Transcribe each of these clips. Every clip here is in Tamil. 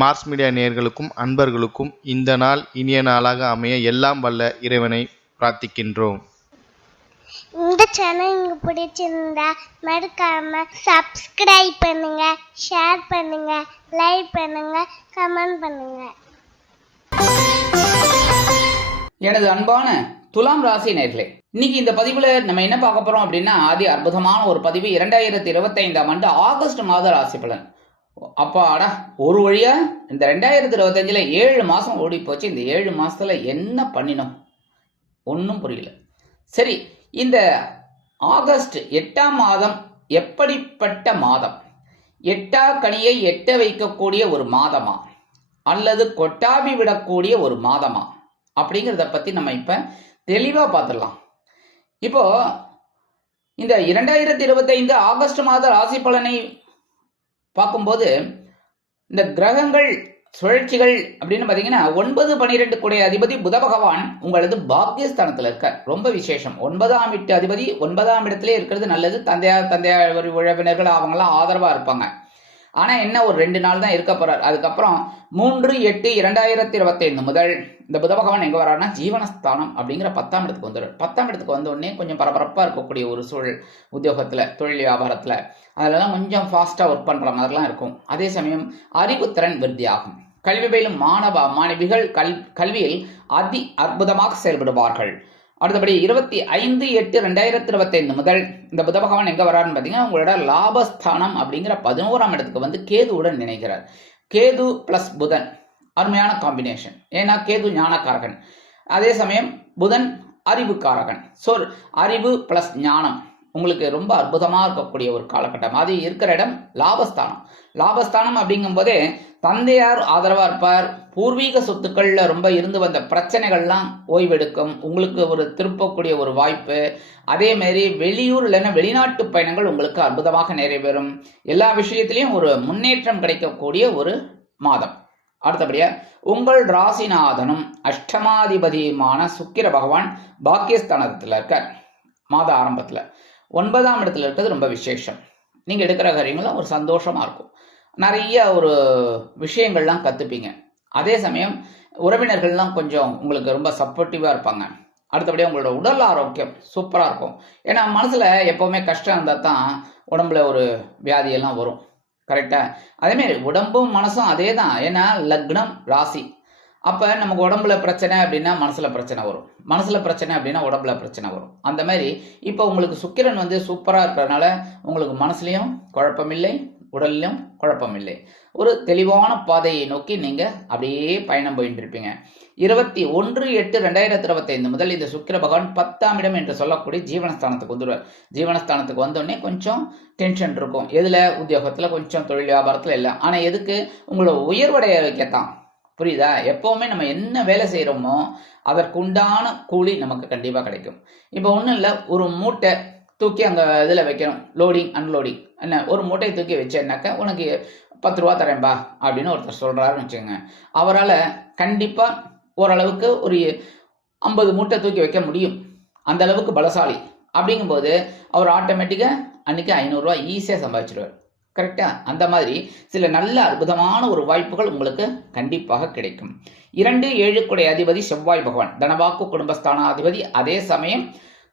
மார்ஸ் மீடியா நேயர்களுக்கும் அன்பர்களுக்கும் இந்த நாள் இனிய நாளாக அமைய எல்லாம் வல்ல இறைவனை பிரார்த்திக்கின்றோம். இந்த சேனல் உங்களுக்கு பிடிச்சிருந்தா மறக்காம சப்ஸ்கிரைப் பண்ணுங்க ஷேர் பண்ணுங்க லைக் பண்ணுங்க கமெண்ட் பண்ணுங்க. எனது அன்பான துலாம் ராசி நேர்களே இன்னைக்கு இந்த பதிவுல நம்ம என்ன பார்க்க போறோம் அப்படின்னா அதி அற்புதமான ஒரு பதிவு இரண்டாயிரத்தி இருபத்தைந்தாம் ஆண்டு ஆகஸ்ட் மாத ராசி பலன். அப்பாடா ஒரு வழியா இந்த ரெண்டாயிரத்தி இருபத்தஞ்சில் ஏழு மாதம் ஓடி போச்சு இந்த ஏழு மாதத்தில் என்ன பண்ணினோம்? ஒன்றும் புரியல. சரி இந்த ஆகஸ்ட் எட்டாம் மாதம் எப்படிப்பட்ட மாதம்? எட்டா கனியை எட்ட வைக்கக்கூடிய ஒரு மாதமா? அல்லது கொட்டாவி விடக்கூடிய ஒரு மாதமா? அப்படிங்கிறத பற்றி நம்ம இப்போ தெளிவாக பார்த்துடலாம். இப்போ இந்த இரண்டாயிரத்தி இருபத்தைந்து ஆகஸ்ட் மாத ராசி பலனை பார்க்கும்போது இந்த கிரகங்கள் சுழற்சிகள் அப்படின்னு பார்த்தீங்கன்னா ஒன்பது பனிரெண்டு கூடிய அதிபதி புத பகவான் உங்களது பாக்கியஸ்தானத்தில் இருக்க ரொம்ப விசேஷம். ஒன்பதாம் வீட்டு அதிபதி ஒன்பதாம் இடத்துல இருக்கிறது நல்லது. தந்தையார் தந்தையார் உறவினர்கள் அவங்கெல்லாம் ஆதரவாக இருப்பாங்க. ஆனால் என்ன ஒரு ரெண்டு நாள் தான் இருக்க போறார். அதுக்கப்புறம் மூன்று எட்டு இரண்டாயிரத்தி இருபத்தைந்து முதல் இந்த புத பகவான் எங்கே வராருன்னா ஜீவனஸ்தானம் அப்படிங்கிற பத்தாம் இடத்துக்கு வந்துடும் பத்தாம் இடத்துக்கு வந்த உடனே கொஞ்சம் பரபரப்பாக இருக்கக்கூடிய ஒரு சூழல் உத்தியோகத்தில் தொழில் வியாபாரத்தில். அதெல்லாம் கொஞ்சம் ஃபாஸ்ட்டாக ஒர்க் பண்ணுற மாதிரிலாம் இருக்கும். அதே சமயம் அறிவுத்திறன் விருத்தியாகும். கல்வி பயிலும் மாணவ மாணவிகள் கல் கல்வியில் அதி அற்புதமாக செயல்படுவார்கள். அடுத்தபடி இருபத்தி ஐந்து எட்டு ரெண்டாயிரத்தி இருபத்தைந்து முதல் இந்த புத பகவான் எங்கே வராருன்னு பார்த்தீங்கன்னா உங்களோட லாபஸ்தானம் அப்படிங்கிற பதினோராம் இடத்துக்கு வந்து கேதுவுடன் நினைக்கிறார் கேது ப்ளஸ் புதன். அருமையான காம்பினேஷன் ஏன்னா கேது ஞானக்காரகன். அதே சமயம் புதன் அறிவுக்காரகன். ஸோ அறிவு ப்ளஸ் ஞானம். உங்களுக்கு ரொம்ப அற்புதமாக இருக்கக்கூடிய ஒரு காலகட்டம். அது இருக்கிற இடம் லாபஸ்தானம். லாபஸ்தானம் அப்படிங்கும்போதே தந்தையார் ஆதரவாக இருப்பார். பூர்வீக சொத்துக்களில் ரொம்ப இருந்து வந்த பிரச்சனைகள்லாம் ஓய்வெடுக்கும். உங்களுக்கு ஒரு திருப்பக்கூடிய ஒரு வாய்ப்பு. அதேமாரி வெளியூர் இல்லைன்னா வெளிநாட்டு பயணங்கள் உங்களுக்கு அற்புதமாக நிறைவேறும். எல்லா விஷயத்திலையும் ஒரு முன்னேற்றம் கிடைக்கக்கூடிய ஒரு மாதம். அடுத்தபடியா உங்கள் ராசிநாதனும் அஷ்டமாதிபதியுமான சுக்கிர பகவான் பாக்கியஸ்தானத்தில் இருக்கார். மாத ஆரம்பத்தில். ஒன்பதாம் இடத்துல இருக்கிறது ரொம்ப விசேஷம். நீங்கள் எடுக்கிற காரியங்கள்லாம் ஒரு சந்தோஷமாக இருக்கும். நிறைய ஒரு விஷயங்கள்லாம் கற்றுப்பீங்க அதே சமயம் உறவினர்கள்லாம் கொஞ்சம் உங்களுக்கு ரொம்ப சப்போர்ட்டிவாக இருப்பாங்க. அடுத்தபடியாக உங்களோட உடல் ஆரோக்கியம் சூப்பராக இருக்கும். ஏன்னா மனசில் எப்போவுமே கஷ்டம் இருந்தால் தான் உடம்புல ஒரு வியாதியெல்லாம் வரும். கரெக்டாக அதேமாரி உடம்பும் மனசும் அதே தான். ஏன்னா லக்னம் ராசி. அப்போ நமக்கு உடம்புல பிரச்சனை அப்படின்னா மனசில் பிரச்சனை வரும். மனசில் பிரச்சனை அப்படின்னா உடம்புல பிரச்சனை வரும். அந்த மாதிரி இப்போ உங்களுக்கு சுக்கிரன் வந்து சூப்பராக இருக்கிறதுனால உங்களுக்கு மனசுலையும் குழப்பமில்லை உடல்லையும் குழப்பமில்லை. ஒரு தெளிவான பாதையை நோக்கி நீங்கள் அப்படியே பயணம் போயிட்டு இருப்பீங்க இருபத்தி ஒன்று எட்டு ரெண்டாயிரத்தி இருபத்தைந்து முதல் இந்த சுக்கிர பகவான் பத்தாம் இடம் என்று சொல்லக்கூடிய ஜீவனஸ்தானத்துக்கு வந்துடுவார். ஜீவனஸ்தானத்துக்கு வந்தோடனே கொஞ்சம் டென்ஷன் இருக்கும். எதில்? உத்தியோகத்தில் கொஞ்சம் தொழில் வியாபாரத்தில் இல்லை. ஆனால் எதுக்கு? உங்களை உயர்வடைய வைக்கத்தான். புரியுதா? எப்போவுமே நம்ம என்ன வேலை செய்கிறோமோ அதற்கு உண்டான கூலி நமக்கு கண்டிப்பாக கிடைக்கும். இப்போ ஒன்றும் இல்லை ஒரு மூட்டை தூக்கி அங்கே இதில் வைக்கணும். லோடிங் அன்லோடிங் என்ன? ஒரு மூட்டையை தூக்கி வச்சேன்னாக்கா உனக்கு பத்து ரூபா தரேன்பா அப்படின்னு ஒருத்தர் சொல்கிறாருன்னு வச்சுக்கோங்க. அவரால் கண்டிப்பாக ஓரளவுக்கு ஒரு ஐம்பது மூட்டை தூக்கி வைக்க முடியும். அந்த அளவுக்கு பலசாலி. அப்படிங்கும்போது அவர் ஆட்டோமேட்டிக்காக அன்றைக்கி ஐநூறுரூவா ஈஸியாக சம்பாதிச்சிடுவார் கரெக்டாக அந்த மாதிரி சில நல்ல அற்புதமான ஒரு வாய்ப்புகள் உங்களுக்கு கண்டிப்பாக கிடைக்கும். இரண்டு ஏழுக்குடைய அதிபதி செவ்வாய் பகவான். தனவாக்கு குடும்பஸ்தானாதிபதி. அதே சமயம்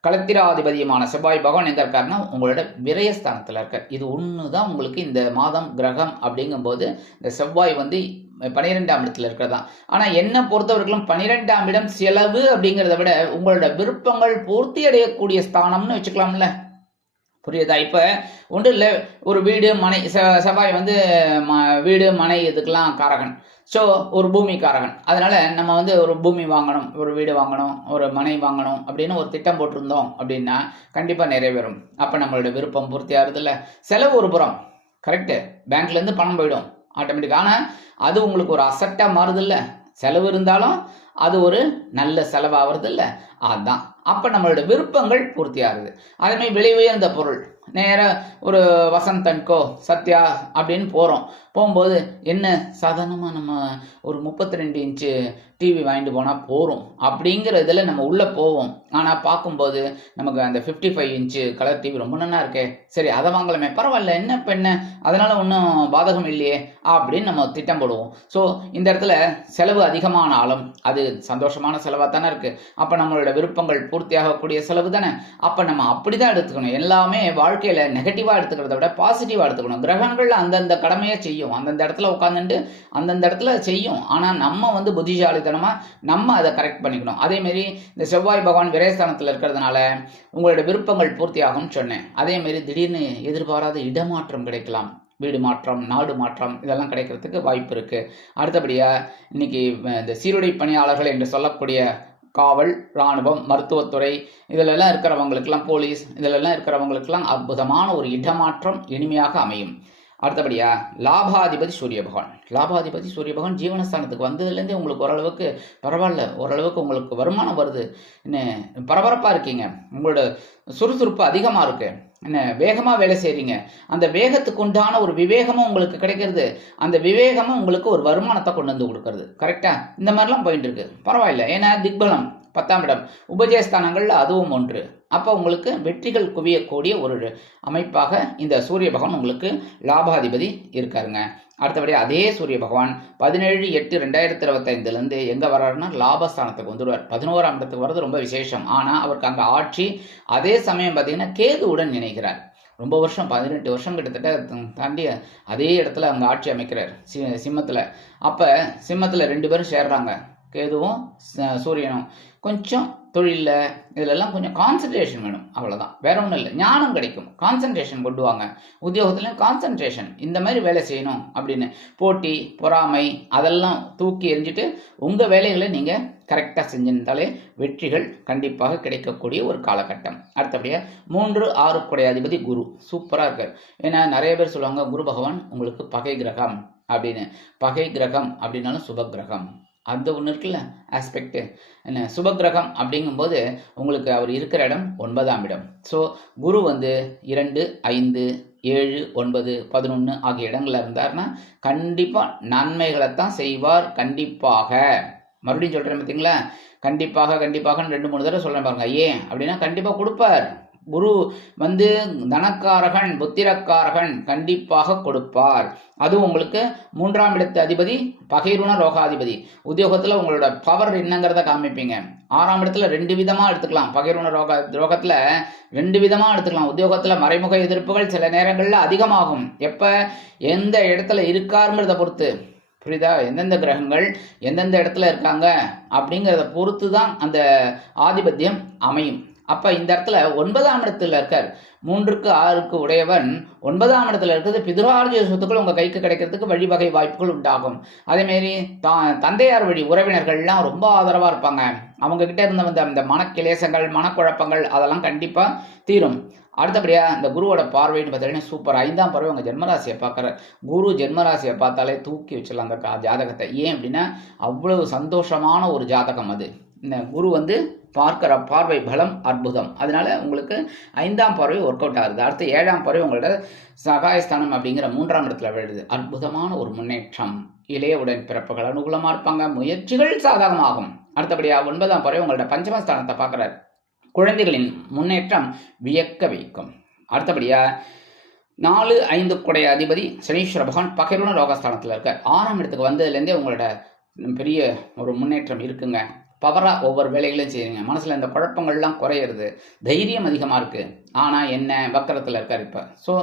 களத்திராதிபதியுமான செவ்வாய் பகவான் எங்கே இருக்காருன்னா உங்களோட விரயஸ்தானத்தில் இருக்கார். இது ஒன்று தான் உங்களுக்கு இந்த மாதம் கிரகம் அப்படிங்கும்போது இந்த செவ்வாய் வந்து பனிரெண்டாம் இடத்துல இருக்கிறதா? ஆனால் என்னை பொறுத்தவரைக்கும் பனிரெண்டாம் இடம் செலவு அப்படிங்கிறத விட உங்களோட விருப்பங்கள் பூர்த்தி அடையக்கூடிய ஸ்தானம்னு வச்சுக்கலாம்ல. புரியுதா? இப்போ ஒன்றும் இல்லை ஒரு வீடு மனை செவ்வாய் வந்து ம வீடு மனை இதுக்கெல்லாம் காரகன். ஸோ ஒரு பூமி காரகன். அதனால் நம்ம வந்து ஒரு பூமி வாங்கணும் ஒரு வீடு வாங்கணும் ஒரு மனை வாங்கணும் அப்படின்னு ஒரு திட்டம் போட்டிருந்தோம் அப்படின்னா கண்டிப்பாக நிறைவேறும். அப்போ நம்மளோட விருப்பம் பூர்த்தி ஆகுதுல்ல செலவு ஒரு புறம். கரெக்டு பேங்க்லேருந்து பணம் போயிடும். ஆட்டோமேட்டிக் ஆனால் அது உங்களுக்கு ஒரு அசட்டாக மாறுதில்ல. செலவு இருந்தாலும் அது ஒரு நல்ல செலவாகிறது இல்லை அதுதான் அப்போ நம்மளோட விருப்பங்கள் பூர்த்தியாகுது. அதேமாதிரி விலை உயர்ந்த பொருள். நேராக ஒரு வசந்தன்கோ சத்யா அப்படின்னு போகிறோம் போகும்போது என்ன சாதாரணமாக நம்ம ஒரு முப்பத்தி ரெண்டு இன்ச்சு டிவி வாங்கிட்டு போனால் போகிறோம் அப்படிங்கிற இதில் நம்ம உள்ளே போவோம். ஆனால் பார்க்கும்போது நமக்கு அந்த fifty five inch colour TV ரொம்ப நல்லா இருக்கே. சரி அதை வாங்கலாமே. பரவாயில்ல. என்ன இப்போ என்ன? அதனால் ஒன்றும் பாதகம் இல்லையே அப்படின்னு நம்ம திட்டம் போடுவோம். ஸோ இந்த இடத்துல செலவு அதிகமானாலும் அது சந்தோஷமான செலவாக தானே இருக்குது அப்போ நம்மளோட விருப்பங்கள் பூர்த்தியாகக்கூடிய செலவு தானே? அப்போ நம்ம அப்படி தான் எடுத்துக்கணும். எல்லாமே வாழ்க்கையில் நெகட்டிவாக எடுத்துக்கிறத விட பாசிட்டிவாக எடுத்துக்கணும். கிரகங்கள் அந்தந்த கடமையை செய்யும். அந்தந்த இடத்துல உட்காந்துட்டு அந்தந்த இடத்துல செய்யும். ஆனால் நம்ம வந்து புத்திசாலித்தனமாக நம்ம அதை கரெக்ட் பண்ணிக்கணும். அதேமாரி இந்த செவ்வாய் பகவான் விரயஸ்தானத்தில் இருக்கிறதுனால உங்களோட விருப்பங்கள் பூர்த்தியாகும்னு சொன்னேன். அதேமாரி திடீர்னு எதிர்பாராத இடமாற்றம் கிடைக்கலாம். வீடு மாற்றம் நாடு மாற்றம் இதெல்லாம் கிடைக்கிறதுக்கு வாய்ப்பு இருக்குது அடுத்தபடியாக இன்றைக்கி இந்த சீருடை பணியாளர்கள் என்று சொல்லக்கூடிய காவல் இராணுவம் மருத்துவத்துறை இதிலெல்லாம் இருக்கிறவங்களுக்கெல்லாம் போலீஸ் இதிலெல்லாம் இருக்கிறவங்களுக்கெல்லாம் அற்புதமான ஒரு இடமாற்றம் இனிமையாக அமையும். அடுத்தபடியா லாபாதிபதி சூரிய பகவான் லாபாதிபதி சூரிய பகவான் ஜீவனஸ்தானத்துக்கு வந்ததுலேருந்தே உங்களுக்கு ஓரளவுக்கு பரவாயில்ல ஓரளவுக்கு உங்களுக்கு வருமானம் வருது. என்ன பரபரப்பாக இருக்கீங்க. உங்களோட சுறுசுறுப்பு அதிகமாக இருக்குது என்ன வேகமாக வேலை செய்கிறீங்க அந்த வேகத்துக்கு உண்டான ஒரு விவேகமும் உங்களுக்கு கிடைக்கிறது. அந்த விவேகமும் உங்களுக்கு ஒரு வருமானத்தை கொண்டு வந்து கொடுக்கறது. கரெக்டாக இந்த மாதிரிலாம் போயிட்டு இருக்கு. பரவாயில்ல. ஏன்னா திக்பலம் பத்தாம் இடம். உபஜயஸ்தானங்களில் அதுவும் ஒன்று. அப்போ உங்களுக்கு வெற்றிகள் குவியக்கூடிய ஒரு அமைப்பாக இந்த சூரிய பகவான் உங்களுக்கு லாபாதிபதி இருக்காருங்க. அடுத்தபடி அதே சூரிய பகவான் பதினேழு எட்டு ரெண்டாயிரத்தி இருபத்தைந்துலேருந்து எங்கே வர்றாருன்னா லாபஸ்தானத்துக்கு வந்துடுவார். பதினோராம் இடத்துக்கு வர்றது ரொம்ப விசேஷம். ஆனால் அவருக்கு அங்கே ஆட்சி அதே சமயம் பார்த்தீங்கன்னா கேதுவுடன் இணைகிறார். ரொம்ப வருஷம் பதினெட்டு வருஷம் கிட்டத்தட்ட தாண்டி அதே இடத்துல அங்கே ஆட்சி அமைக்கிறார். சி சிம்மத்தில். அப்போ சிம்மத்தில் ரெண்டு பேரும் சேர்றாங்க. கேதுவும் ச- சூரியனும். கொஞ்சம் தொழிலில் இதிலெல்லாம் கொஞ்சம் கான்சன்ட்ரேஷன் வேணும். அவ்வளோதான் வேற ஒன்றும் இல்லை. ஞானம் கிடைக்கும். கான்சன்ட்ரேஷன் கொண்டு வாங்க உத்தியோகத்துலையும் கான்சன்ட்ரேஷன் இந்த மாதிரி வேலை செய்யணும் அப்படின்னு. போட்டி பொறாமை அதெல்லாம் தூக்கி எறிஞ்சிட்டு உங்கள் வேலைகளை நீங்கள் கரெக்டாக செஞ்சிருந்தாலே வெற்றிகள் கண்டிப்பாக கிடைக்கக்கூடிய ஒரு காலகட்டம். அடுத்தபடியாக மூன்று ஆறு குடையாதிபதி குரு. சூப்பராக இருக்கார். ஏன்னா நிறைய பேர் சொல்லுவாங்க குரு பகவான் உங்களுக்கு பகை கிரகம் அப்படின்னு. பகை கிரகம் அப்படின்னாலும் சுப கிரகம். அந்த ஒன்று இருக்குல்ல ஆஸ்பெக்ட் என்ன சுபக்கிரகம் அப்படிங்கும்போது உங்களுக்கு அவர் இருக்கிற இடம் ஒன்பதாம் இடம். ஸோ குரு வந்து இரண்டு ஐந்து ஏழு ஒன்பது பதினொன்று ஆகிய இடங்களில் இருந்தார்னா கண்டிப்பாக நன்மைகளைத்தான் செய்வார் கண்டிப்பாக. மறுபடியும் சொல்கிறேன் பார்த்தீங்களா கண்டிப்பாக கண்டிப்பாக ரெண்டு மூணு தடவை சொல்கிறேன் பாருங்க. ஏன்? அப்படின்னா கண்டிப்பாக கொடுப்பார். குரு வந்து தனக்காரகன் புத்திரக்காரகன் கண்டிப்பாக கொடுப்பார். அது உங்களுக்கு மூன்றாம் இடத்து அதிபதி பகைருண ரோகாதிபதி உத்தியோகத்தில் உங்களோட பவர் என்னங்கிறத காமிப்பீங்க. ஆறாம் இடத்துல ரெண்டு விதமாக எடுத்துக்கலாம். பகைருண ரோக ரோகத்தில் ரெண்டு விதமாக எடுத்துக்கலாம். உத்தியோகத்தில் மறைமுக எதிர்ப்புகள் சில நேரங்களில் அதிகமாகும். எப்போ? எந்த இடத்துல இருக்காருங்கிறத பொறுத்து. புரியுதா? எந்தெந்த கிரகங்கள் எந்தெந்த இடத்துல இருக்காங்க அப்படிங்கிறத பொறுத்து தான் அந்த ஆதிபத்தியம் அமையும். அப்போ இந்த இடத்துல ஒன்பதாம் இடத்துல இருக்கார். மூன்றுக்கு ஆறுக்கு உடையவன் ஒன்பதாம் இடத்துல இருக்கிறது பிதுரார்ஜித சொத்துக்கள் உங்கள் கைக்கு கிடைக்கிறதுக்கு வழிவகை வாய்ப்புகள் உண்டாகும். அதேமாரி தா தந்தையார் வழி உறவினர்கள்லாம் ரொம்ப ஆதரவாக இருப்பாங்க. அவங்கக்கிட்ட இருந்த வந்த அந்த மனக்கிளேசங்கள் மனக்குழப்பங்கள் அதெல்லாம் கண்டிப்பாக தீரும். அடுத்தபடியாக இந்த குருவோட பார்வைன்னு பார்த்தீங்கன்னா சூப்பர். ஐந்தாம் பறவை உங்கள் ஜென்மராசியை பார்க்குற குரு ஜென்மராசியை பார்த்தாலே தூக்கி வச்சிடலாம் அந்த ஜாதகத்தை. ஏன் அப்படின்னா அவ்வளவு சந்தோஷமான ஒரு ஜாதகம் அது. குரு வந்து பார்க்கிற பார்வை பலம் அற்புதம். அதனால உங்களுக்கு ஐந்தாம் பார்வை ஒர்க் அவுட் ஆகுது. அடுத்து ஏழாம் பார்வை உங்களோட சகாயஸ்தானம் அப்படிங்கிற மூன்றாம் இடத்துல விழுது. அற்புதமான ஒரு முன்னேற்றம். இளையவுடன் உடன் பிறப்புகள் அனுகூலமாக இருப்பாங்க. முயற்சிகள் சாதகமாகும். அடுத்தபடியாக ஒன்பதாம் பறவை உங்களோட பஞ்சமஸ்தானத்தை பார்க்குறாரு. குழந்தைகளின் முன்னேற்றம் வியக்க வைக்கும். அடுத்தபடியாக நாலு ஐந்து குடைய அதிபதி சனீஸ்வர பகவான் பகைருண ரோகஸ்தானத்தில் இருக்க ஆறாம் இடத்துக்கு வந்ததுலேருந்தே உங்களோட பெரிய ஒரு முன்னேற்றம் இருக்குங்க. பவராக ஒவ்வொரு வேலைகளையும் செய்யுங்க. மனசில் இந்த குழப்பங்கள்லாம் குறையிறது. தைரியம் அதிகமாக இருக்குது ஆனால் என்ன? வக்கரத்தில் இருக்கார் இப்போ. ஸோ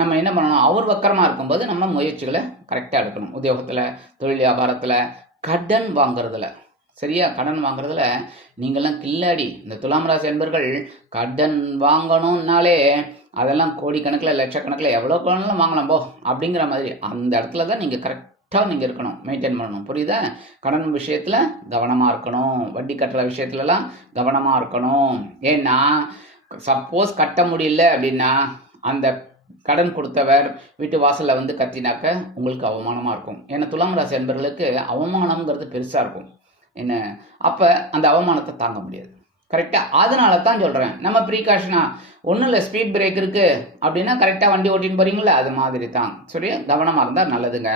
நம்ம என்ன பண்ணணும்? அவர் வக்கரமாக இருக்கும்போது நம்ம முயற்சிகளை கரெக்டாக எடுக்கணும். உத்தியோகத்தில் தொழில் வியாபாரத்தில் கடன் வாங்குறதுல. சரியா? கடன் வாங்குறதுல நீங்கள்லாம் கில்லாடி. இந்த துலாம் ராசி என்பர்கள் கடன் வாங்கணும்னாலே அதெல்லாம் கோடிக்கணக்கில் லட்சக்கணக்கில் எவ்வளோ கடனும் வாங்கலாம். போ அப்படிங்கிற மாதிரி அந்த இடத்துல தான் நீங்கள் கரெக்ட் கரெக்டாக நீங்கள் இருக்கணும் மெயின்டைன் பண்ணணும். புரியுதா? கடன் விஷயத்தில் கவனமாக இருக்கணும். வட்டி கட்டுற விஷயத்துலலாம் கவனமாக இருக்கணும். ஏன்னா சப்போஸ் கட்ட முடியல அப்படின்னா அந்த கடன் கொடுத்தவர் வீட்டு வாசலில் வந்து கத்தினாக்க உங்களுக்கு அவமானமாக இருக்கும். ஏன்னா துலாம் ராசி என்பர்களுக்கு அவமானம்ங்கிறது பெருசாக இருக்கும். என்ன? அப்போ அந்த அவமானத்தை தாங்க முடியாது. கரெக்டாக அதனால தான் சொல்கிறேன் நம்ம ப்ரீகாஷனா ஒன்றும் இல்லை ஸ்பீட் பிரேக் இருக்குது அப்படின்னா கரெக்டாக வண்டி ஓட்டின்னு போகிறீங்களா அது மாதிரி தான் சரி கவனமாக இருந்தால் நல்லதுங்க.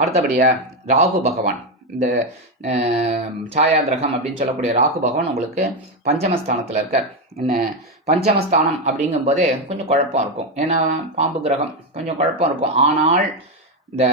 அடுத்தபடியாக ராகு பகவான். இந்த சாயா கிரகம் அப்படின்னு சொல்லக்கூடிய ராகு பகவான் உங்களுக்கு பஞ்சமஸ்தானத்தில் இருக்கார். என்ன? பஞ்சமஸ்தானம் அப்படிங்கும்போதே கொஞ்சம் குழப்பம் இருக்கும். ஏன்னா பாம்பு கிரகம் கொஞ்சம் குழப்பம் இருக்கும். ஆனால் இந்த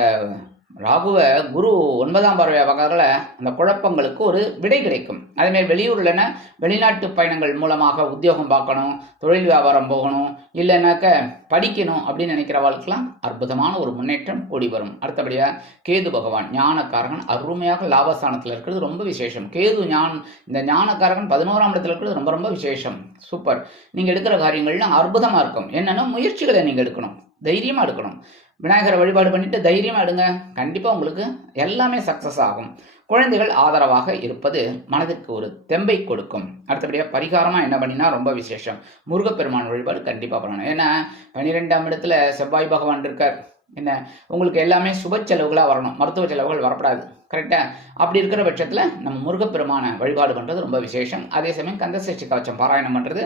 ராகுவை குரு ஒன்பதாம் பார்வை பார்க்கறதுல அந்த குழப்பங்களுக்கு ஒரு விடை கிடைக்கும். அதேமாதிரி வெளியூரில் வெளிநாட்டு பயணங்கள் மூலமாக உத்தியோகம் பார்க்கணும் தொழில் வியாபாரம் போகணும் இல்லைனாக்க படிக்கணும் அப்படின்னு நினைக்கிறவர்களுக்கெல்லாம் அற்புதமான ஒரு முன்னேற்றம் கூடி வரும். அடுத்தபடியாக கேது பகவான் ஞானக்காரகன் அருமையாக லாபஸ்தானத்தில் இருக்கிறது ரொம்ப விசேஷம். கேது ஞான் இந்த ஞானக்காரகன் பதினோராம் இடத்துல இருக்கிறது ரொம்ப ரொம்ப விசேஷம். சூப்பர். நீங்கள் எடுக்கிற காரியங்கள்லாம் அற்புதமாக இருக்கும். என்னென்னா முயற்சிகளை நீங்கள் எடுக்கணும். தைரியமாக எடுக்கணும். விநாயகரை வழிபாடு பண்ணிட்டு தைரியமாக எடுங்க கண்டிப்பாக உங்களுக்கு எல்லாமே சக்ஸஸ் ஆகும். குழந்தைகள் ஆதரவாக இருப்பது மனதிற்கு ஒரு தெம்பை கொடுக்கும். அடுத்தபடியாக பரிகாரமாக என்ன பண்ணினா ரொம்ப விசேஷம். முருகப்பெருமான் வழிபாடு கண்டிப்பாக பண்ணணும். ஏன்னா பன்னிரெண்டாம் இடத்துல செவ்வாய் பகவான் இருக்கார். என்ன உங்களுக்கு எல்லாமே சுப செலவுகளாக வரணும். மருத்துவ செலவுகள் வரப்படாது. கரெக்டாக அப்படி இருக்கிற பட்சத்தில் நம்ம முருகப்பெருமான வழிபாடு பண்ணுறது ரொம்ப விசேஷம். அதே சமயம் கந்தசஷ்டி கவச்சம் பாராயணம் பண்ணுறது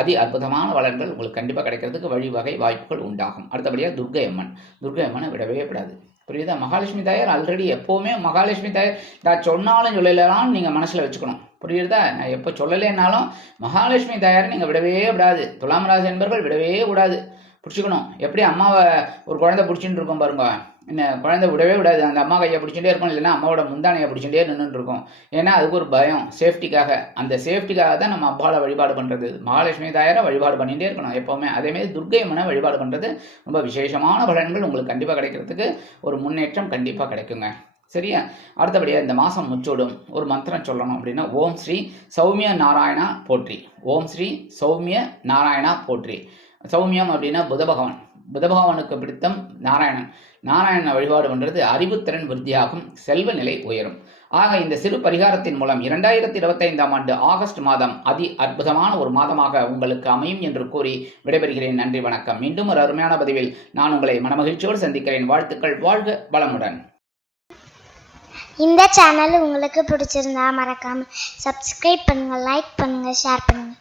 அதி அற்புதமான வளங்கள் உங்களுக்கு கண்டிப்பாக கிடைக்கிறதுக்கு வழிவகை வாய்ப்புகள் உண்டாகும். அடுத்தபடியாக துர்க்கை அம்மன். துர்க்கை அம்மனை விடவே விடாது. புரியுதா? மகாலட்சுமி தாயார் ஆல்ரெடி எப்போவுமே மகாலட்சுமி தாயார். நான் சொன்னாலும் சொல்லலாம் நீங்கள் மனசில் வச்சுக்கணும். புரியுறதா நான் எப்போ சொல்லலைன்னாலும் மகாலட்சுமி தாயாரை நீங்கள் விடவே விடாது. துலாம் ராசி என்பர்கள் விடவே கூடாது. பிடிச்சிக்கணும் எப்படி அம்மாவை ஒரு குழந்தை பிடிச்சின்னு இருக்கோம் பாருங்க. என்ன குழந்தை விடவே விடாது. அந்த அம்மா கையை பிடிச்சிட்டே இருக்கும் இல்லைன்னா அம்மாவோட முந்தானையை பிடிச்சிட்டே நின்றுட்டு இருக்கும். ஏன்னா அதுக்கு ஒரு பயம் சேஃப்டிக்காக அந்த சேஃப்டிக்காக தான் நம்ம அப்பாவை வழிபாடு பண்ணுறது மகாலட்சுமி தாயாரை வழிபாடு பண்ணிகிட்டே இருக்கணும் எப்போவுமே. அதேமாதிரி துர்க்கை மன வழிபாடு பண்ணுறது ரொம்ப விசேஷமான பலன்கள் உங்களுக்கு கண்டிப்பாக கிடைக்கிறதுக்கு ஒரு முன்னேற்றம் கண்டிப்பாக கிடைக்குங்க. சரியா? அடுத்தபடியாக இந்த மாதம் முச்சோடும் ஒரு மந்திரம் சொல்லணும் அப்படின்னா ஓம் ஸ்ரீ சௌமிய நாராயணா போற்றி. ஓம் ஸ்ரீ சௌமிய நாராயணா போற்றி. சௌமியம் அப்படின்னா புத பகவான் புதபகவானுக்கு பிடித்தம் நாராயணன். நாராயணனை வழிபாடு பண்ணுறது அறிவுத்திறன் விருத்தியாகும் செல்வ நிலை உயரும். ஆக இந்த சிறு பரிகாரத்தின் மூலம் இரண்டாயிரத்தி இருபத்தைந்தாம் ஆண்டு ஆகஸ்ட் மாதம் அதி அற்புதமான ஒரு மாதமாக உங்களுக்கு அமையும் என்று கூறி விடைபெறுகிறேன். நன்றி வணக்கம். மீண்டும் ஒரு அருமையான பதிவில் நான் உங்களை மனமகிழ்ச்சியோடு சந்திக்கிறேன். வாழ்த்துக்கள் வாழ்க வளமுடன். இந்த சேனல் உங்களுக்கு பிடிச்சிருந்தா மறக்காம சப்ஸ்கிரைப் பண்ணுங்க லைக் பண்ணுங்க ஷேர் பண்ணுங்க.